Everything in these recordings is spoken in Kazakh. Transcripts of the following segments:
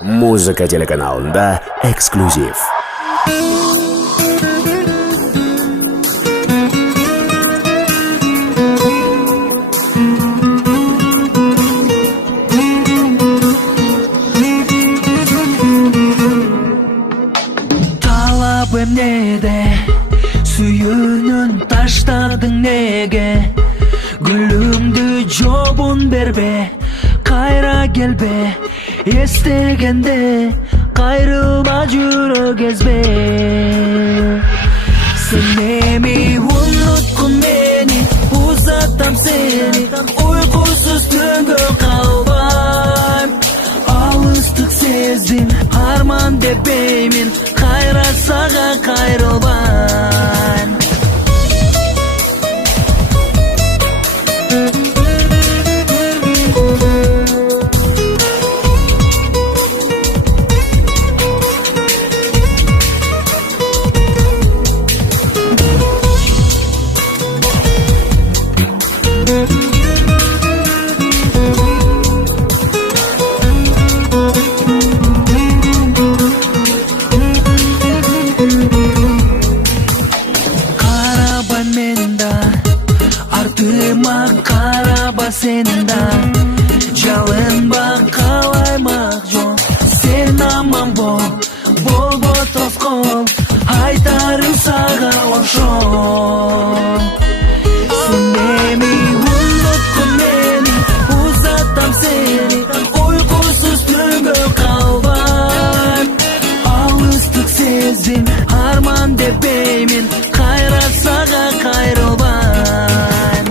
Музыка телеканалында эксклюзив. Талабым неде, сүйүүнүн таштадың неге? Гүлүңдү жобун бербе, кайра келбе. Эстегенде кайрылма жүрөк эзбе. Сен эми уnutkun мени, узатам сени, уйкусуз түнгө калбайм. Алыстык сездим, арман депеймин, кайра сага кайрылбайм. Караба сенда, жалынба калаймак жол. Сен аман бол, болбо тоскоол, айтарым сага ошол. Сен эми уnutkun мени, узатам сени, уйкусуз түнгө калбайм. Алыстык сездим, арман депеймин, кайра сага кайрылбайм.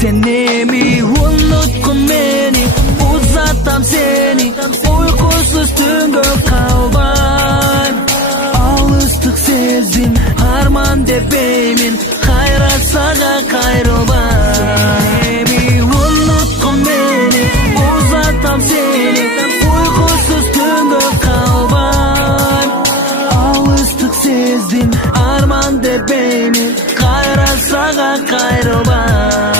Sen эми unutkun meni, uzatam seni, uykusuz түнгө калбайм. Алыстык сездим, арман депеймин, кайра сага кайрылбайм. Эми unutkun meni, uzatam seni, uykusuz түнгө калбайм. Алыстык сездим, арман депеймин, кайра сага кайрылбайм.